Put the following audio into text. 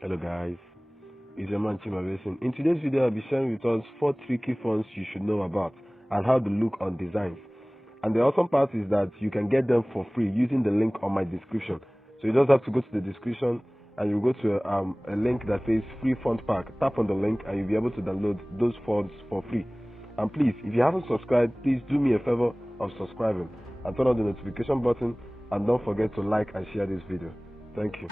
Hello guys, it's your man Chimavation. In today's video, I'll be sharing with us 4 tricky fonts you should know about and how they look on designs. And the awesome part is that you can get them for free using the link on my description. So you just have to go to the description and you go to a link that says free font pack. Tap on the link and you'll be able to download those fonts for free. And please, if you haven't subscribed, please do me a favor of subscribing and turn on the notification button, and don't forget to like and share this video. Thank you.